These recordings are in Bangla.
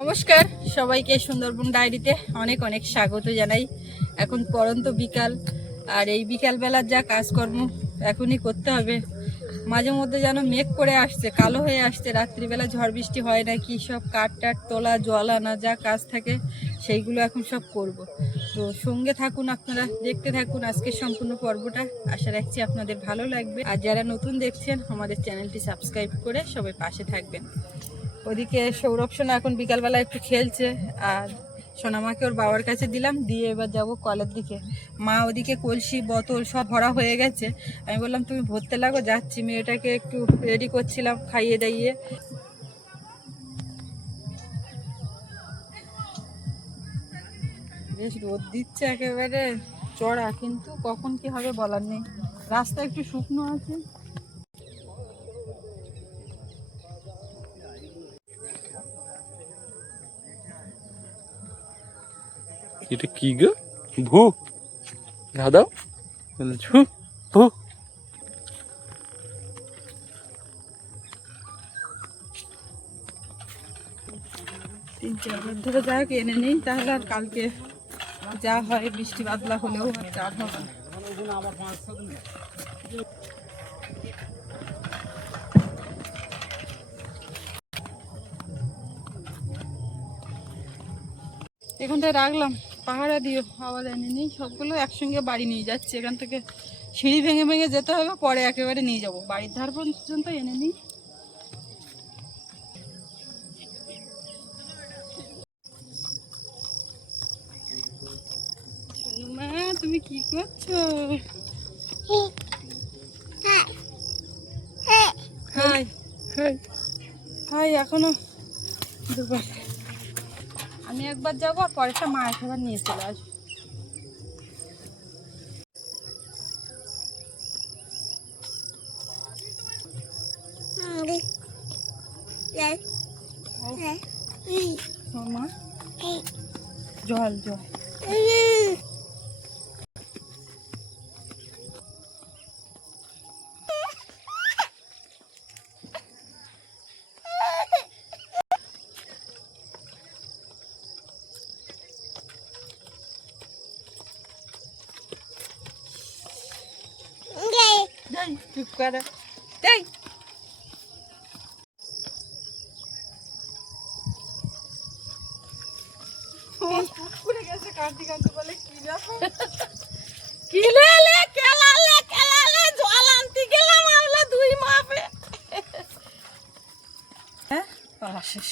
নমস্কার সবাইকে সুন্দরবন ডায়েরিতে অনেক অনেক স্বাগত জানাই। এখন পরন্ত বিকাল, আর এই বিকালবেলার যা কাজকর্ম এখনই করতে হবে। মাঝে মধ্যে যেন মেঘ করে আসছে, কালো হয়ে আসছে, রাত্রিবেলা ঝড় বৃষ্টি হয় না কি, সব কাঠ টাট তোলা, জল আনা, যা কাজ থাকে সেইগুলো এখন সব করব। তো সঙ্গে থাকুন, আপনারা দেখতে থাকুন আজকের সম্পূর্ণ পর্বটা। আশা রাখছি আপনাদের ভালো লাগবে। আর যারা নতুন দেখছেন আমাদের চ্যানেলটি সাবস্ক্রাইব করে সবাই পাশে থাকবেন। ওদিকে সৌরভ সোনা এখন বিকালবেলা একটু খেলছে, আর সোনামাকে ওর বাবার কাছে দিলাম, দিয়ে এবার যাব কলের দিকে। মা ওদিকে কলসি বোতল সব ভরা হয়ে গেছে, আমি বললাম তুমি ভরতে লাগো, যাচ্ছি। মেয়েটাকে একটু রেডি করছিলাম খাইয়ে দাইয়ে। বেশ রোদ দিচ্ছে একেবারে চড়া, কিন্তু কখন কি হবে বলার নেই। রাস্তা একটু শুকনো আছে। এটা কি গো? ভু দাও ভু ভু। তিন চার বার ধরে যাই হোক এনে নেই, তাহলে আর কালকে যা হয় বৃষ্টি বাদলা হলেও আর চার হবে না। এখানটায় রাখলাম, পাহারা দিও, আবার এনে নিই। সবগুলো একসঙ্গে বাড়ি নিয়ে যাচ্ছি, এখান থেকে সিঁড়ি ভেঙে ভেঙে যেতে হবে, পরে একেবারে নিয়ে যাব বাড়ির ধার পর্যন্ত এনে নিই। মা তুমি কি করছো? হাই হাই হাই, এখনো দুবার। আমি একবার যাবো, আর পরেরটা মা একবার নিয়ে চলে আসবো। মা জল জল। চুপ করে দেখ। গেছে কাঁদতে কাঁদতে, বলে কি ব্যাপার, কিলালে কেলালে কেলালে জল আনতে গেলাম, আমরা দুই মাপে। হ্যাঁ পালা শেষ।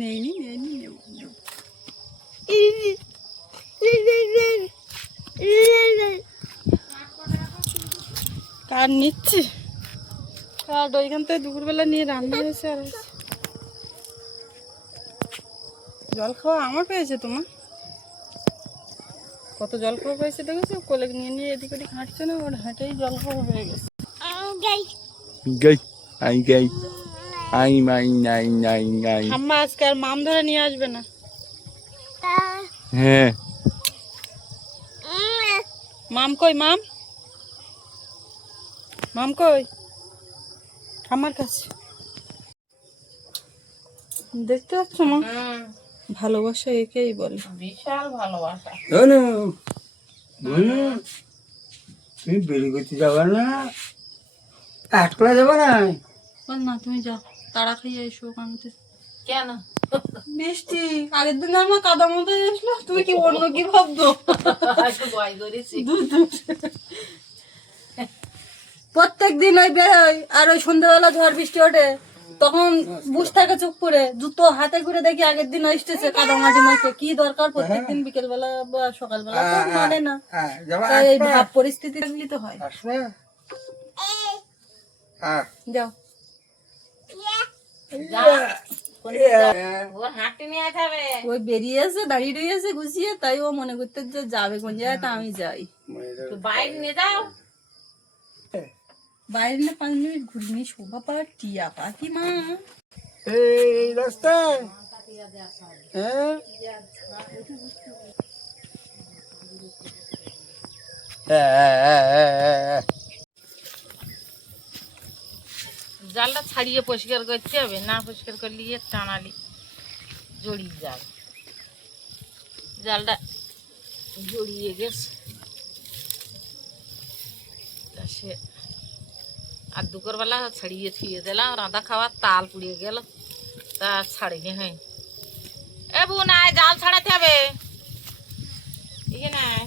নেই নি নেই নি নেব। কার নিচ্ছি, কার ওইখান থেকে দুপুরবেলা নিয়ে রান্না হয়েছে। আর জল খাওয়া আমার পেয়েছে, তোমার কত জল খাওয়া পেয়েছে দেখেছো? কোলে নিয়ে নিয়ে এদিক ওদিক হাঁটছে না, ওর হাঁটেই জল খাওয়া হয়ে গেছে। Guy I guy I my নাই নাই নাই। আম্মা আজকে আর মাম ধরে নিয়ে আসবে না। হ্যাঁ মাম কই? মাম মাম কই? আমার কাছে। দেখতে পাচ্ছ মা, ভালোবাসা একেই বলে, বিশাল ভালোবাসা। তুমি বেরিয়ে করতে যাবে না, একলা যাবে না? বল না, তুমি যাও, তাড়া খাইয়ে এসো ওখানতে। কেন বৃষ্টি আগের দিন আমার কাদা মতো এসলো, তুমি কি অন্য কি ভাবছো? প্রত্যেক দিন ওই বেরোয়, আর ওই সন্ধ্যাবেলা ঝড় বৃষ্টি ওঠে, তখন বুঝ থাকে চুপ করে, জুতো হাতে করে দেখি আগের দিন আসতেছে কাদা মাটি মাখে। কি দরকার প্রত্যেকদিন বিকেল বেলা বা সকালবেলা তো মানে না, তাই এই ভাব পরিস্থিতি থাকলে তো হয়। যাও ওই বেরিয়ে আছে, দাঁড়িয়ে রয়েছে গুছিয়ে, তাই ও মনে করতে যে যাবে কোন জায়গায়, তা আমি যাই বাইরে নিয়ে যাও। বাইরে না 5 মিনিট ঘুরিনি, শোভা পার টিয়া পাখি মা এই রাস্তায় জালটা ছাড়িয়ে পরিষ্কার করতে হবে, না পরিষ্কার করলে টানালি জড়িয়ে যাবে। জালটা জড়িয়ে গেছে, তা সে আর দুপুরবেলা ছাড়িয়ে থুয়ে দিলাম, রাঁধা খাওয়ার তাল পুড়িয়ে গেল, তা ছাড়িনি হয়। এ বোন আয়, জাল ছাড়াতে হবে, এখানে আয়,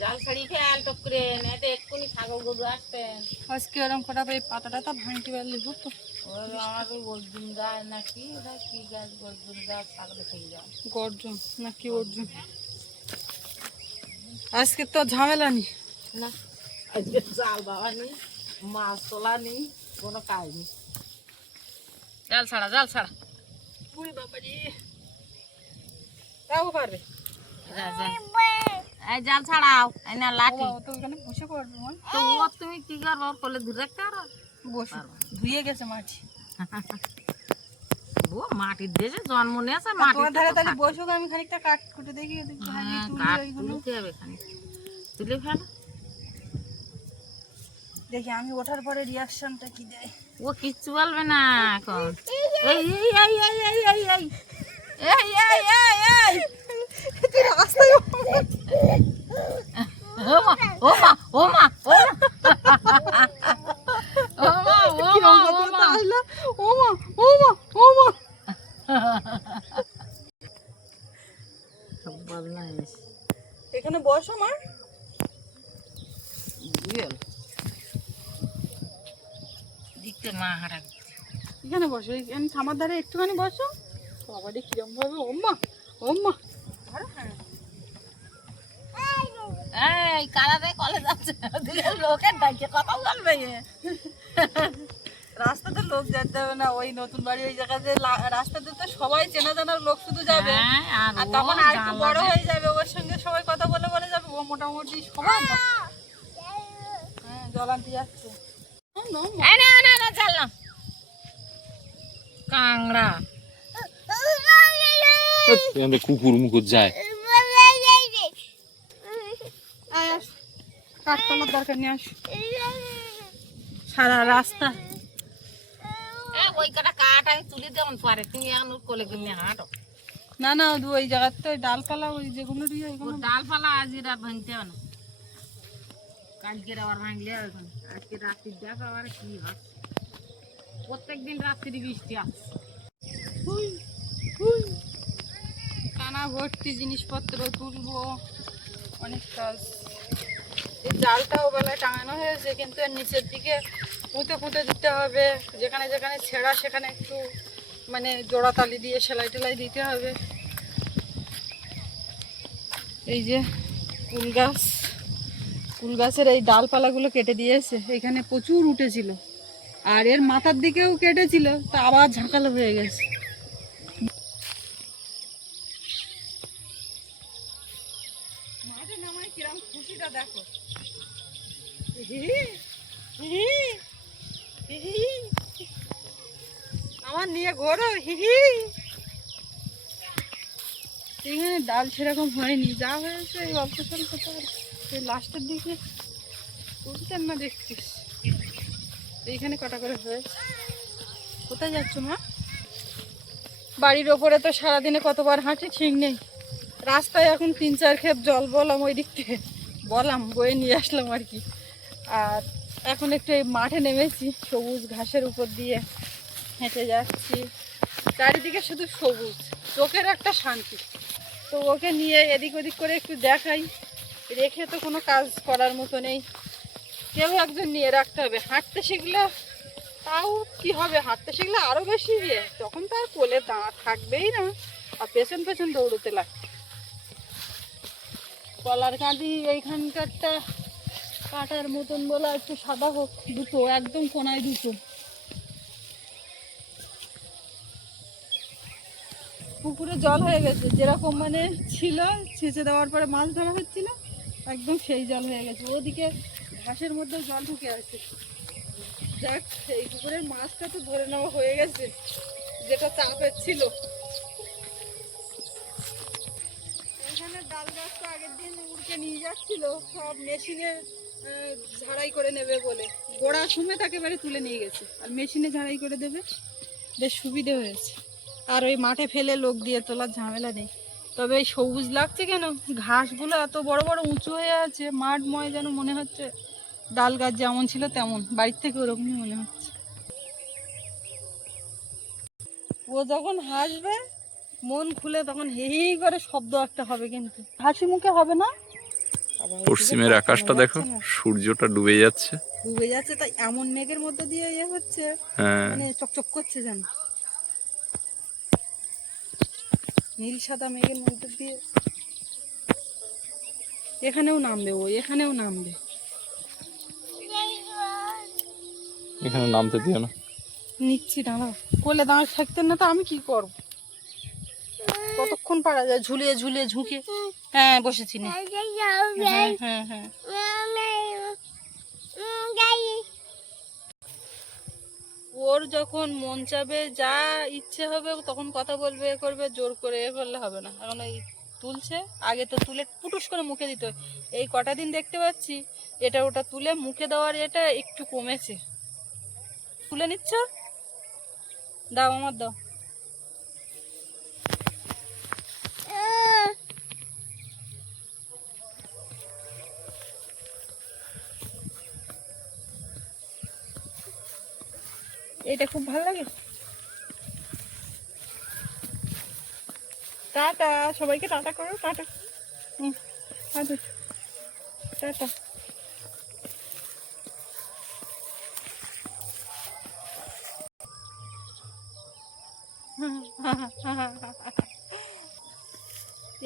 জাল ছাড়িয়ে ফেল টপ করে, না তো এক্ষুনি ছাগল গরু আসতেন। আজকে ওরকম কটা এই পাতা টাতা ভাঙতে পারলে হতো। ওই আমার ওই অর্জুন গাছ নাকি, ওটা কি গাছ, অর্জুন গাছ, ছাগলে খেয়ে যাও। গর্জন নাকি অর্জুন? আজকে তো ঝামেলা নেই। না আজকে জাল বাবা নেই, মাছ তোলা নেই, কোনো কাজ নেই। জাল ছাড়া, জাল ছাড়া। বুড়ি বাবাজি তাও পারবে। যা, যা। এই জাল ছাড়াও, এই না লাঠি। ও তো ওখানে বসে পড়বে মা। তো ও তুমি কি করবো, ওর কোলে ধরে রাখতে পারো? বসে ধুয়ে গেছে মাটি। ও মাটির দেশে জন্ম নিয়েছে, মাটির তোমার ধারে তাহলে বসুক, আমি খানিকটা কাট কুটে দেখি ওদিকে ভাবি তুলি কাঠ ওইগুলো। তুলতে হবে, খানি তুলে ফেলো। দেখি আমি ওঠার পরে রিয়াকশনটা কি দেয়। ও কিচ্ছু বলবে না এখন। এই এই এই এই এই এই এই এই এই এই এই তুই রাস্তায় ও মা ও মা ও মা ও মা ও মা ও মা আসলো। ও মা ও মা ও মা। বদমাইশ এখানে বসো মা। বুঝল দিকতে মা হারা। এখানে বসো, এখানে থামার ধারে একটুখানি বসো। বাবারে কিরম ভাবে ও মা ও মা। এই কারাতে কলেজ যাচ্ছে, ওদিকে লোকের ডাকে কথা বলবে। রাস্তাতে লোক যেতে হবে না, ওই নতুন বাড়ি ওই জায়গাতে রাস্তাতে তো সবাই চেনা জানার লোক শুধু যাবে। হ্যাঁ, আর তখন আর একটু বড় হয়ে যাবে, ওর সঙ্গে সবাই কথা বলে বলে যাবে। ও মোটামুটি সবাই না। হ্যাঁ জল আনতে যাচ্ছে। এই না না না চল না কাংড়া। এখানে কুকুর মুকুর যায়। আয় আস, কাঠতলার দরকার নিয়ে আস। সারা রাস্তা ওই কটা কাঠ আমি তুলে দেওয়ান পরে, তুমি এখন ওর কোলে কিনে হাঁটো। না না ওই জায়গার তো ডালপালা ওই যেগুলো দিয়ে ওর ওইগুলো ডালপালা আজ রাত ভাঙতে হবে না, কালকে আবার ভাঙলে ওইখানে। আজকে রাত্রি দেখো আবার কি হয়। প্রত্যেকদিন রাত্রি বৃষ্টি আসছে। টানা ভর্তি জিনিসপত্র তুলবো, অনেক কাজ। এই জালটাও বেলায় টাঙানো হয়েছে, কিন্তু এর নিচের দিকে পুঁতে পুঁতে দিতে হবে। যেখানে যেখানে ছেঁড়া সেখানে একটু মানে জোড়া তালি দিয়ে সেলাই টেলাই দিতে হবে। এই যে কুল গাছ, কুল গাছের এই ডালপালাগুলো কেটে দিয়েছে। এখানে প্রচুর উঠেছিল, আর এর মাথার দিকেও কেটেছিল, তা আবার ঝাঁকালো হয়ে গেছে। মাঠে নামায় কিরম খুশিটা দেখো। আমার নিয়ে ঘোরো হিহি। এখানে ডাল সেরকম হয়নি, যা হয়েছে এই অল্প স্বল্প। এই লাস্টের দিকে বুঝতেন না দেখছিস, এইখানে কটা করে হয়েছে। কোথায় যাচ্ছ মা? বাড়ির ওপরে তো সারাদিনে কতবার হাঁটি ঠিক নেই। রাস্তায় এখন 3-4 ক্ষেপ জল বললাম, ওই দিক থেকে বললাম বয়ে নিয়ে আসলাম আর কি। আর এখন একটু এই মাঠে নেমেছি, সবুজ ঘাসের উপর দিয়ে হেঁটে যাচ্ছি। চারিদিকে শুধু সবুজ, চোখের একটা শান্তি। তো ওকে নিয়ে এদিক ওদিক করে একটু দেখাই। রেখে তো কোনো কাজ করার মতো নেই, কেউ একজন নিয়ে রাখতে হবে। হাঁটতে শিখলে তাও কি হবে, হাঁটতে শিখলে আরও বেশি তখন তো আর কোলে দাঁড়া থাকবেই না, আর পেছন পেছন দৌড়তে লাগবে। কলার কাঁদি এইখানকারটা কাটার মতন বলে একটু সাদা হোক, দুটো একদম কোনায় দুটো। পুকুরে জল হয়ে গেছে, যেরকম মানে ছিল ছেঁচে দেওয়ার পরে মাছ ধরা হচ্ছিল, একদম সেই জল হয়ে গেছে। ওদিকে ঘাসের মধ্যে জল ঢুকে আছে। দেখ এই পুকুরের মাছটা তো ধরে নেওয়া হয়ে গেছে, যেটা চাপের ছিল। এখানে ডাল গাছ তো আগের দিন উড়কে নিয়ে যাচ্ছিল, সব মেশিনে ঝাড়াই করে নেবে বলে গোড়া সমেত একেবারে তুলে নিয়ে গেছে, আর মেশিনে ঝাড়াই করে দেবে, বেশ সুবিধে হয়েছে। আর ওই মাঠে ফেলে লোক দিয়ে তোলার ঝামেলা নেই। তবে এই সবুজ লাগছে কেন, ঘাসগুলো এত বড় বড় উঁচু হয়ে আছে, মাঠময় যেন মনে হচ্ছে ডাল গাছ যেমন ছিল তেমন, বাড়ির থেকে ওরকমই মনে হচ্ছে। ও যখন হাসবে মন খুলে তখন হি হি করে শব্দ একটা হবে, কিন্তু হাসি মুখে হবে না। পশ্চিমের আকাশটা দেখো, সূর্যটা ডুবে যাচ্ছে। ডুবে যাচ্ছে, তাই এমন মেঘের মধ্যে দিয়ে ইয়ে হচ্ছে, হ্যাঁ, মানে চকচক করছে যেন, নীল সাদা মেঘের মধ্যে দিয়ে। এখানেও নামবে ও, এখানেও নামবে। এখানে নামতে দিও না। নিচ্ছি, দাঁড়াও। কোলে দাঁড় থাকতেন না তো আমি কি করব, কতক্ষণ পারা যায় ঝুলিয়ে ঝুলিয়ে ঝুঁকে। হ্যাঁ বসেছি না, হ্যাঁ হ্যাঁ হ্যাঁ। ওর যখন মন চাবে, যা ইচ্ছে হবে তখন কথা বলবে, এ করবে, জোর করে এ করলে হবে না। এখন ওই তুলছে, আগে তো তুলে পুটুস করে মুখে দিত, এই কটা দিন দেখতে পাচ্ছি এটা ওটা তুলে মুখে দেওয়ার এটা একটু কমেছে। তুলে নিচ্ছ, দাও আমার দাও। এটা খুব ভালো লাগে। টাটা, সবাইকে টাটা করো, টাটা। টাটা।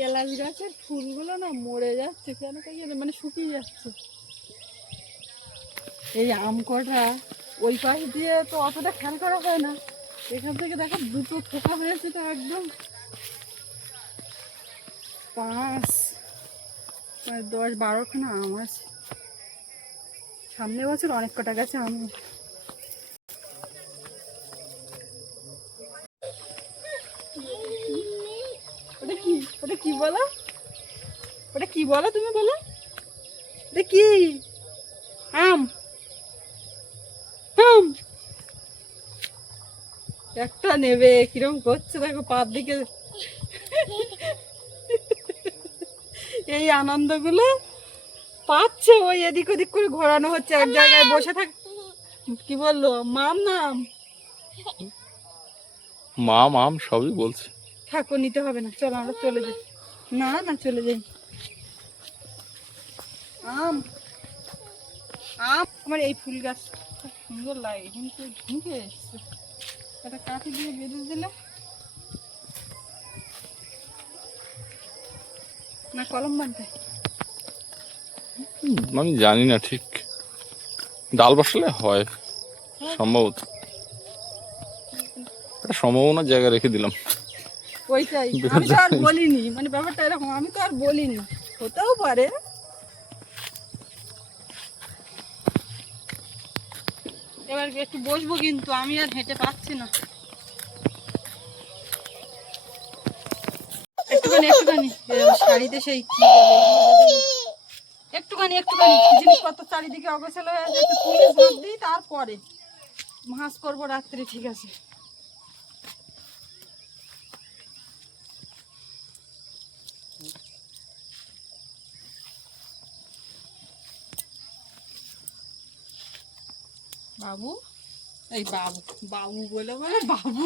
এলাচ গাছের ফুলগুলো না মরে যাচ্ছে কেন, মানে শুকিয়ে যাচ্ছে। এই আম কটা ওই পাশ দিয়ে তো অতটা খেয়াল করা হয় না, এখান থেকে দেখো দুটো থোকা হয়েছে, তো একদম 5-10-12খানা আম আছে। সামনের বছর অনেক কটা গাছে আম। ওটা কি, ওটা কি বলো, ওটা কি বলো তুমি বলো, ওটা কি? আম, আম একটা নেবে, কিরম করছে দেখো পার দিকে। এই আনন্দগুলো পাচ্ছে, ওই এদিক ওদিক করে ঘোরানো হচ্ছে, এক জায়গায় বসে থাক। কি বললো মাম? নাম মাম আম সবই বলছে। থাকো, নিতে হবে না, চলো আমরা চলে যাই। না না চলে যাই। আম, আম। আমার এই ফুল গাছ খুব সুন্দর লাগে, কিন্তু ঝুঁকে এসছে, একটা কাঠি দিয়ে বেঁধে দিলে না কলম বানতে। আমি জানি না ঠিক, ডাল বসালে হয় সম্ভবত, একটা সম্ভাবনার জায়গা রেখে দিলাম। ওইটাই, আমি তো আর বলিনি, মানে ব্যাপারটা এরকম, আমি তো আর বলিনি, হতেও পারে। এবার একটু বসবো, কিন্তু আমি আর হেঁটে পাচ্ছি না। একটুখানি একটুখানি শাড়িতে সেই কি বলে, একটুখানি একটুখানি জিনিসপত্র চারিদিকে অগোছালো হয়ে আছে, একটু তুলে ঝাঁপ দিই, তারপরে ভাঁজ করবো রাত্রে। ঠিক আছে, বাবু, এই বাবু, বাবু বলে বলে বাবু,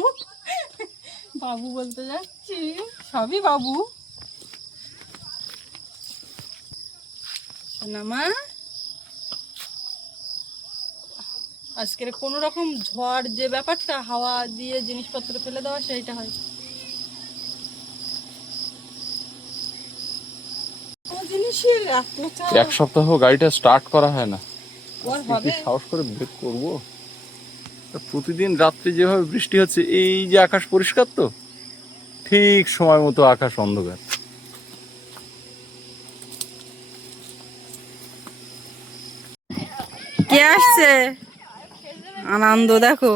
বাবু বলতে যাচ্ছি, সবই বাবু। না মা, আজকের কোনো রকম ঝড় যে ব্যাপারটা, হাওয়া দিয়ে জিনিসপত্র ফেলে দেওয়া, সেইটা হয়। এক সপ্তাহ গাড়িটা স্টার্ট করা হয় না, হবে সাহস করে ব্রেক করবো। প্রতিদিন রাত্রে যেভাবে বৃষ্টি হচ্ছে, এই যে আকাশ পরিষ্কার, তো ঠিক সময় মতো আকাশ অন্ধকার। কে আসছে, আনন্দ দেখো।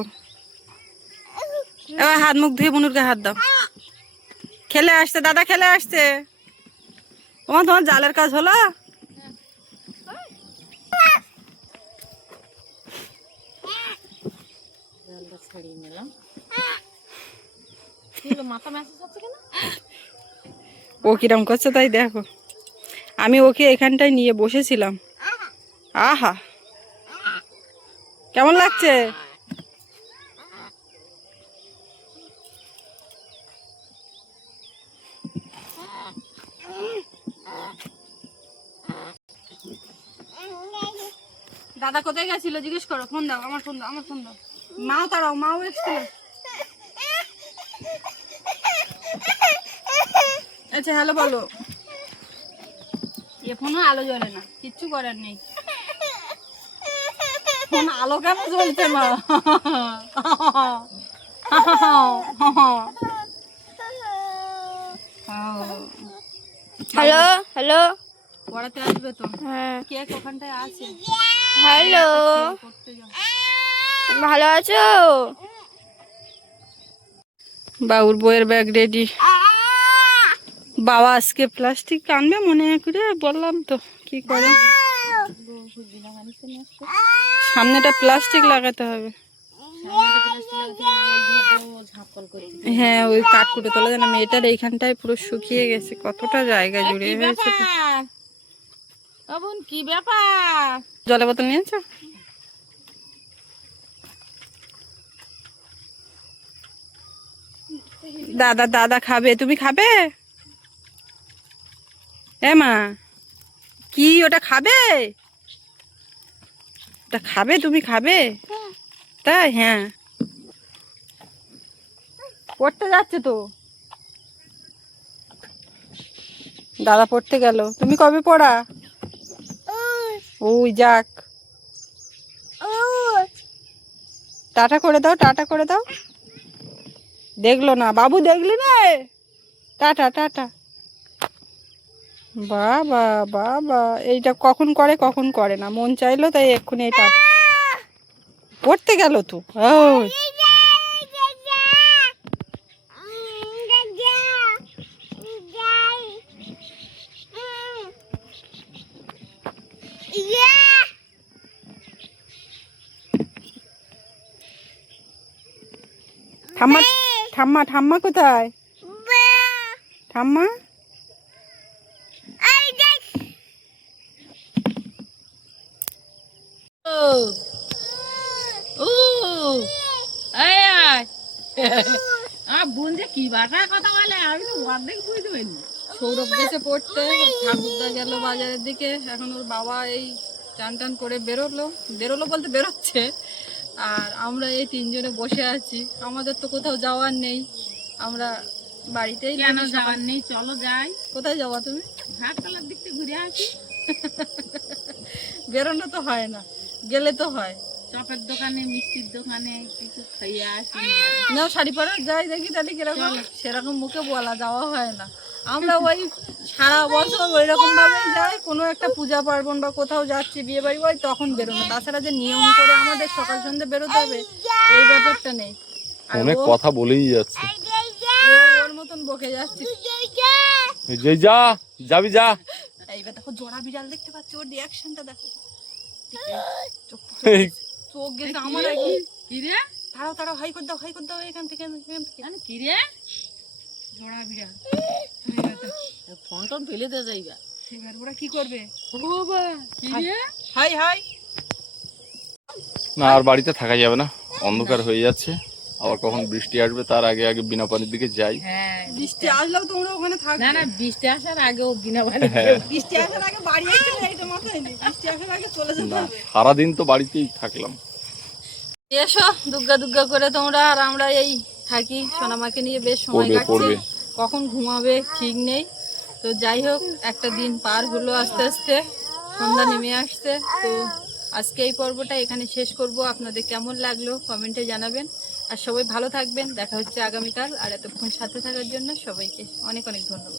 এবার হাত মুখ ধুয়ে বনুরকে হাত দাও। খেলে আসছে দাদা, খেলে আসছে। তোমার জালের কাজ হলো? মাথা ম্যাসেজ হচ্ছে কেন? ও কিরম করছে তাই দেখো। আমি ওকে এখানটায় নিয়ে বসেছিলাম। আহা কেমন লাগছে? দাদা কোথায় গেছিল জিজ্ঞেস করো। ফোন দাও, আমার ফোন দাও, আমার ফোন দাও। মাও তারাও, মাও এসেছিল। আচ্ছা হ্যালো বলো। এ ফোনও আলো জ্বলে না, কিচ্ছু করার নেই। ফোন আলো কেন জ্বলছে মা? হ্যালো হ্যালো পড়াতে আসবে তো? হ্যাঁ কেক ওখানটায় আছে। হ্যালো পড়তে যাও। ভালো আছো? বাবুর বইয়ের ব্যাগ রেডি। বাবা আজকে প্লাস্টিক আনবে মনে করে, বললাম তো কি করে। সামনেটা প্লাস্টিক লাগাতে হবে। হ্যাঁ ওই কাঠকুটো তোলা যায় না। মেয়েটার এইখানটায় পুরো শুকিয়ে গেছে, কতটা জায়গা জুড়ে হয়েছে। বোন কি ব্যাপার? জলের বোতল নিয়েছো? দাদা দাদা খাবে, তুমি খাবে? এ মা কি ওটা খাবে? ওটা খাবে, তুমি খাবে? তাই হ্যাঁ পড়তে যাচ্ছে তো। দাদা পড়তে গেল, তুমি কবে পড়া? ওই যাক, টাটা করে দাও, টাটা করে দাও। দেখলো না বাবু, দেখলি না? Tata tata. বাবা বাবা, এইটা কখন করে কখন করে না, মন চাইলো তাই এক্ষুনি এই টাটা। পড়তে গেল তো। ওই ঠাম্মা ঠাম্মা ঠাম্মা কোথায়? ঠাম্মা বোন যে কি ভাষায় কথা বলে আমি তো অর্ধেক বুঝতে পারিনি। সৌরভ গেছে পড়তে, ঠাকুরদা গেল বাজারের দিকে। এখন ওর বাবা এই চান টান করে বেরোলো বলতে বেরোচ্ছে। আর আমরা এই তিনজনে বসে আছি। আমাদের তো কোথাও যাওয়ার নেই, আমরা বাড়িতেই। কেন যাওয়ার নেই? চলো যাই। কোথায় যাওয়া তুমি? ঘাটতলার দিক থেকে ঘুরে আসি। বেরোনো তো হয় না, গেলে তো হয়। চপের দোকানে, মিষ্টির দোকানে কিছু খাইয়ে আসি। নাও শাড়ি পরা যাই দেখি তাহলে কিরকম। সেরকম মুখে বলা যাওয়া হয় না। আমরা ওই সারা বছর ওই রকম ভাবেই যাই। কোনো একটা পূজা পার্বণ বা কোথাও যাচ্ছি, বিয়ে বাড়ি, ওই তখন বেরোনো। তাছাড়া যে নিয়ম করে আমাদের সকাল সন্ধ্যে বেরোতে হবে এই ব্যাপারটা নেই। আর অনেক ও কথা বলেই যাচ্ছে। ওর মতন বকে যাচ্ছে। এই যা যাবি যা। এইবার দেখো জোড়া বিড়াল দেখতে পাচ্ছি, ওর রিয়াকশনটা দেখো। চোখ গেছে আমার আগে। কি রে? তাড়াও তাড়াও, হাই করে দাও, হাই করে দাও এখান থেকে। কি রে? জোড়া বিড়াল। ফোন টোন ফেলে দিয়ে যাইবা। এবার ওরা কি করবে? ও বাবা কি রে? High high. না আর বাড়িতে থাকা যাবে না, অন্ধকার হয়ে যাচ্ছে। আবার কখন বৃষ্টি আসবে তার আগে আগে বিনা পানির দিকে যাই। হ্যাঁ বৃষ্টি আসলেও তোমরা ওখানে থাকবে? না না, বৃষ্টি আসার আগেও বিনা বাড়ি। বৃষ্টি আসার আগে বাড়ি আসতে হবে, এটা মাথায় নেই। বৃষ্টি আসার আগে চলে যেতে না হবে। সারাদিন তো বাড়িতেই থাকলাম। এসো দুগ্গা দুগ্গা করে তোমরা, আর আমরা এই থাকি। সোনামাকে নিয়ে বেশ সময় পড়বে কাটছে। পড়বে। কখন ঘুমাবে ঠিক নেই। তো যাই হোক, একটা দিন পার হলো আস্তে আস্তে, সন্ধ্যা নেমে আসছে। তো আজকে এই পর্বটা এখানে শেষ করব। আপনাদের কেমন লাগলো কমেন্টে জানাবেন। আর সবাই ভালো থাকবেন, দেখা হচ্ছে আগামীকাল। আর এতক্ষণ সাথে থাকার জন্য সবাইকে অনেক অনেক ধন্যবাদ।